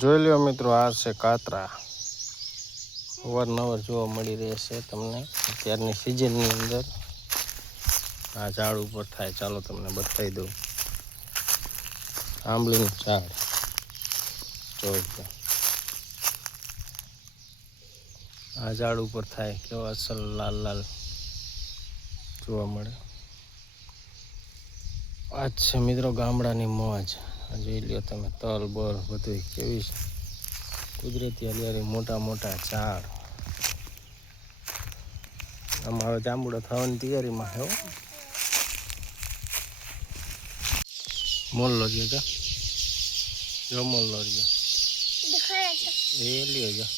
જોઈ લ્યો મિત્રો, આ છે કાતરા. અવારનવાર જોવા મળી રહેશે તમને અત્યારની સિઝનની અંદર. આ ઝાડ ઉપર થાય, ચાલો તમને બતાવી દઉં. આંબલીનું ઝાડ જોઈ, આ ઝાડ ઉપર થાય, કેવા અસલ લાલ લાલ જોવા મળે. આ છે મિત્રો ગામડાની મોજ. જોઈ લ્યો તમે, તલ બર બધું કેવી કુદરતી હરિયાળી, મોટા મોટા ઝાડ. આમાં હવે જાંબુડા થવાની તૈયારીમાં છે. મોલ રહ્યો જા, જો મોલ રહ્યો એ લ્યો જા.